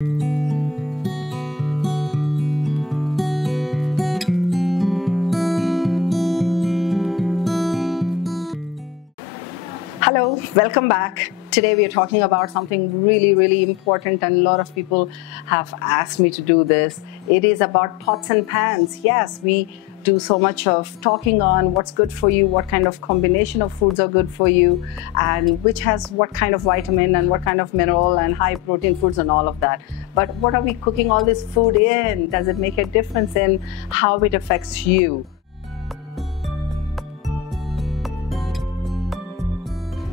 Hello, welcome back. Today we are talking about something really important, and a lot of people have asked me to do this. It is about pots and pans. Yes, we do so much of talking on what's good for you, what kind of combination of foods are good for you, and which has what kind of vitamin and what kind of mineral and high protein foods and all of that. But what are we cooking all this food in? Does it make a difference in how it affects you?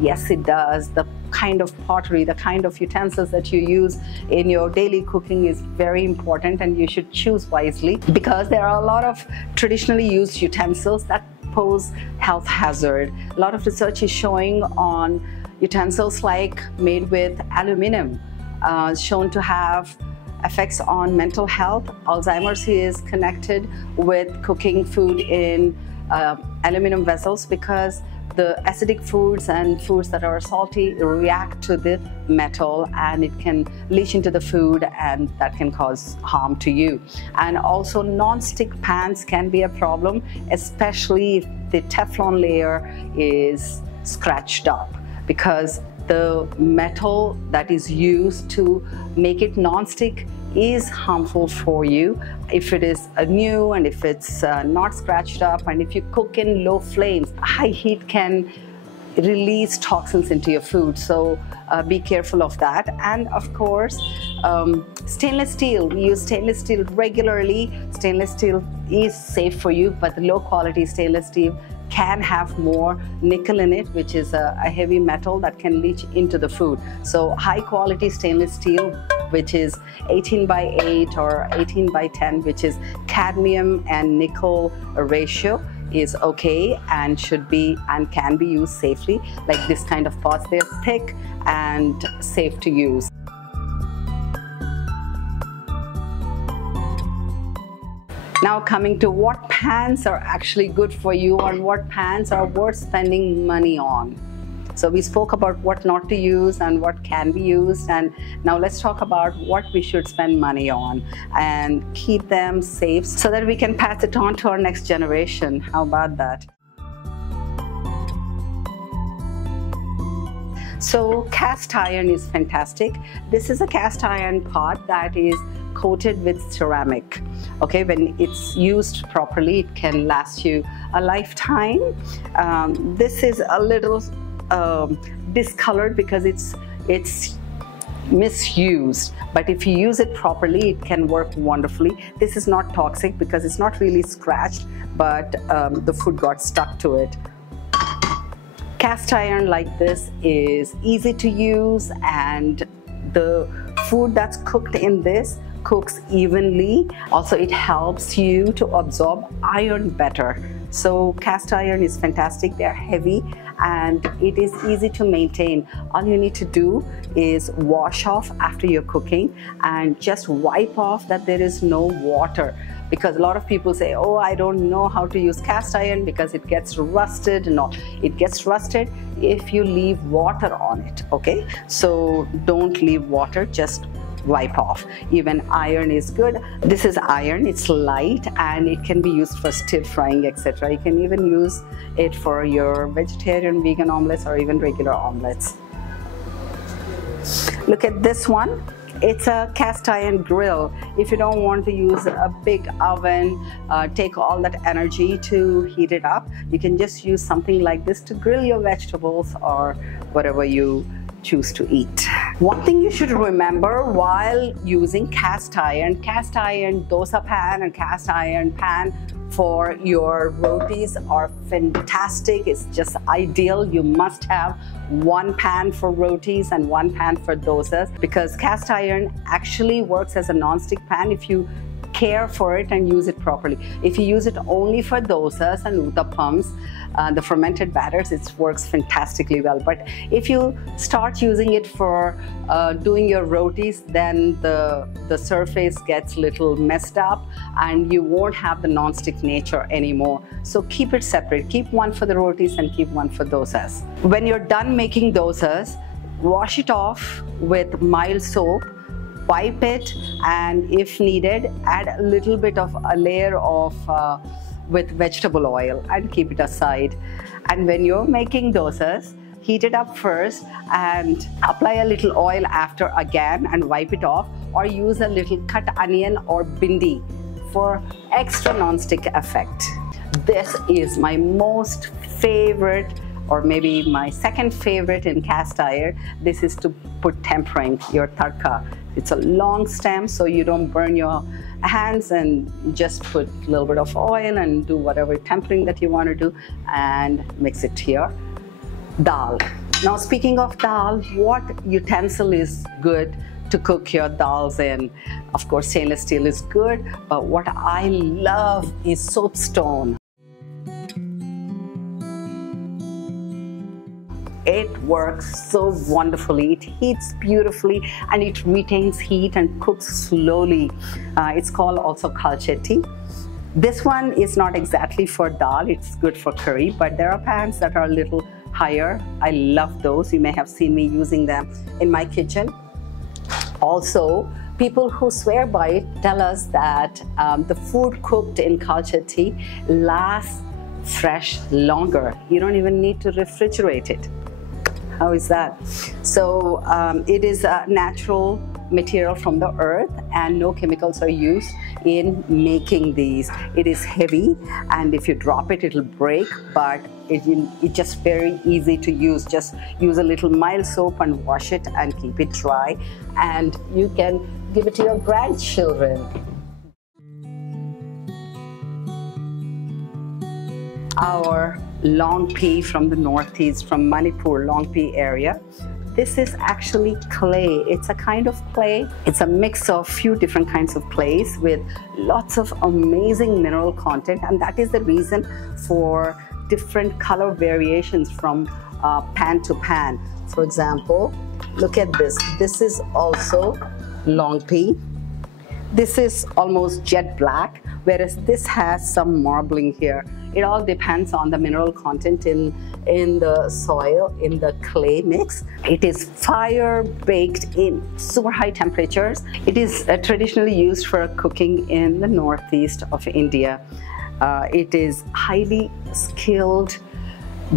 Yes, it does. The kind of pottery, the kind of utensils that you use in your daily cooking is very important, and you should choose wisely, because there are a lot of traditionally used utensils that pose health hazard. A lot of research is showing on utensils like made with aluminum, shown to have effects on mental health. Alzheimer's is connected with cooking food in aluminum vessels, because the acidic foods and foods that are salty react to the metal, and it can leach into the food, and that can cause harm to you. And also non-stick pans can be a problem, especially if the Teflon layer is scratched up, because the metal that is used to make it non-stick is harmful for you if it is new and if it's not scratched up, and if you cook in low flames. High heat can release toxins into your food, so be careful of that. And of course, stainless steel. We use stainless steel regularly. Stainless steel is safe for you, but the low quality stainless steel can have more nickel in it, which is a heavy metal that can leach into the food. So high quality stainless steel, which is 18/8 or 18/10, which is cadmium and nickel ratio, is okay and should be and can be used safely. Like this kind of pots, they're thick and safe to use. Now coming to what pans are actually good for you and what pans are worth spending money on. So we spoke about what not to use and what can be used, and now let's talk about what we should spend money on and keep them safe so that we can pass it on to our next generation. How about that? So cast iron is fantastic. This is a cast iron pot that is coated with ceramic. Okay, when it's used properly, it can last you a lifetime. This is a little discolored because it's misused, but if you use it properly, it can work wonderfully. This is not toxic because it's not really scratched, but the food got stuck to it. Cast iron like this is easy to use, and the food that's cooked in this cooks evenly. Also, it helps you to absorb iron better. So cast iron is fantastic. They're heavy and it is easy to maintain. All you need to do is wash off after you're cooking and just wipe off that there is no water, because a lot of people say, oh, I don't know how to use cast iron because it gets rusted. No, it gets rusted if you leave water on it. Okay, so don't leave water, just wipe off. Even iron is good. This is iron, it's light and it can be used for stir frying, etc. You can even use it for your vegetarian, vegan omelets or even regular omelets. Look at this one. It's a cast iron grill. If you don't want to use a big oven, take all that energy to heat it up, you can just use something like this to grill your vegetables or whatever you choose to eat. One thing you should remember while using cast iron dosa pan and cast iron pan for your rotis are fantastic. It's just ideal. You must have one pan for rotis and one pan for dosas, because cast iron actually works as a non-stick pan if you care for it and use it properly. If you use it only for dosas and uttappams, the fermented batters, it works fantastically well. But if you start using it for doing your rotis, then the surface gets a little messed up and you won't have the non-stick nature anymore. So keep it separate. Keep one for the rotis and keep one for dosas. When you're done making dosas, wash it off with mild soap. wipe it, and if needed, add a little bit of a layer of with vegetable oil and keep it aside. And when you're making dosas, heat it up first and apply a little oil after again and wipe it off, or use a little cut onion or bindi for extra non-stick effect. This is my most favorite, or maybe my second favorite in cast iron. This is to put tempering your tadka. It's a long stem, so you don't burn your hands, and you just put a little bit of oil and do whatever tempering that you want to do and mix it here. Dal. Now, speaking of dal, what utensil is good to cook your dals in? Of course, stainless steel is good, but what I love is soapstone. It works so wonderfully. It heats beautifully and it retains heat and cooks slowly. It's called also kalchetti. This one is not exactly for dal, it's good for curry, but there are pans that are a little higher. I love those. You may have seen me using them in my kitchen. Also, people who swear by it tell us that the food cooked in kalchetti lasts fresh longer. You don't even need to refrigerate it. How is that? So it is a natural material from the earth and no chemicals are used in making these. It is heavy, and if you drop it, it'll break, but it's just very easy to use. Just use a little mild soap and wash it and keep it dry, and you can give it to your grandchildren. Our Longpi from the northeast, from Manipur, Longpi area. This is actually clay. It's a kind of clay. It's a mix of few different kinds of clays with lots of amazing mineral content, and that is the reason for different color variations from pan to pan. For example, look at this. This is also Longpi. This is almost jet black, whereas this has some marbling here. It all depends on the mineral content in the soil, in the clay mix. It is fire baked in super high temperatures. It is traditionally used for cooking in the northeast of India. It is highly skilled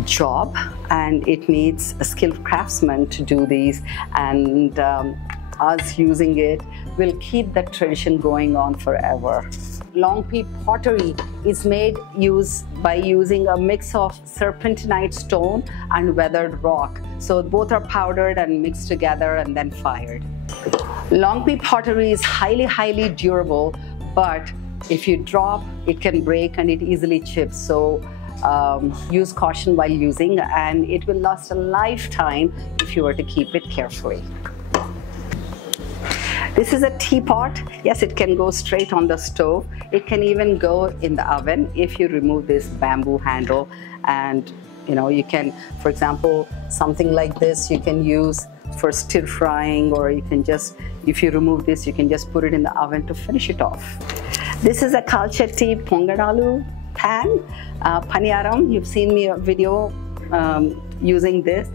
job, and it needs a skilled craftsman to do these, and us using it will keep that tradition going on forever. Longpi Pottery is made by using a mix of serpentinite stone and weathered rock. So both are powdered and mixed together and then fired. Longpi Pottery is highly durable, but if you drop, it can break and it easily chips. So use caution while using, and it will last a lifetime if you were to keep it carefully. This is a teapot. Yes, it can go straight on the stove. It can even go in the oven if you remove this bamboo handle. And you can, for example, something like this you can use for stir frying, or you can just, if you remove this, you can just put it in the oven to finish it off. This is a kalchetti pongadalu pan, paniyaram. You've seen me a video using this.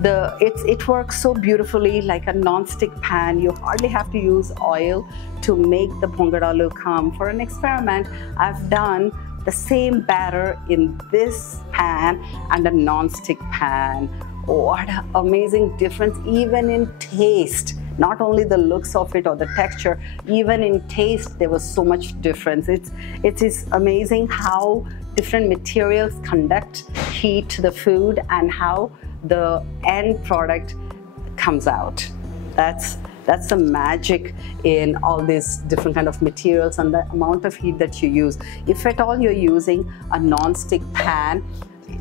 It works so beautifully like a non-stick pan. You hardly have to use oil to make the pongadalu come. For an experiment, I've done the same batter in this pan and a non-stick pan. What an amazing difference, even in taste. Not only the looks of it or the texture, even in taste there was so much difference. It is amazing how different materials conduct heat to the food and how the end product comes out. That's the magic in all these different kind of materials and the amount of heat that you use. If at all you're using a non-stick pan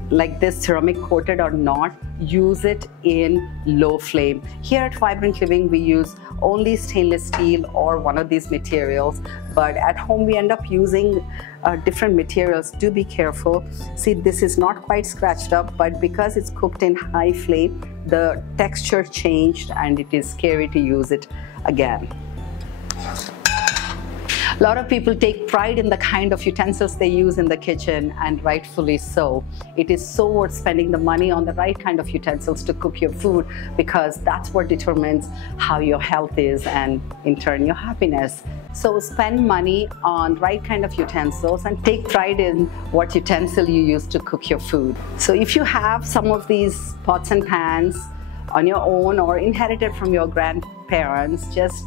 like this, ceramic coated or not, use it in low flame. Here at Vibrant Living, we use only stainless steel or one of these materials, but at home we end up using different materials. Do be careful. See, this is not quite scratched up, but because it's cooked in high flame, the texture changed and it is scary to use it again. A lot of people take pride in the kind of utensils they use in the kitchen, and rightfully so. It is so worth spending the money on the right kind of utensils to cook your food, because that's what determines how your health is and in turn your happiness. So spend money on right kind of utensils and take pride in what utensil you use to cook your food. So if you have some of these pots and pans on your own or inherited from your grandparents, just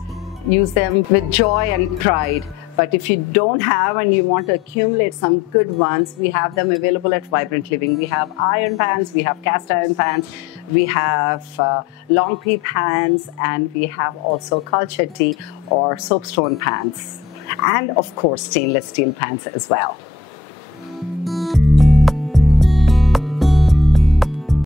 use them with joy and pride. But if you don't have and you want to accumulate some good ones, we have them available at Vibrant Living. We have iron pans, we have cast iron pans, we have Longpi pans, and we have also cultured tea or soapstone pans. And of course, stainless steel pans as well.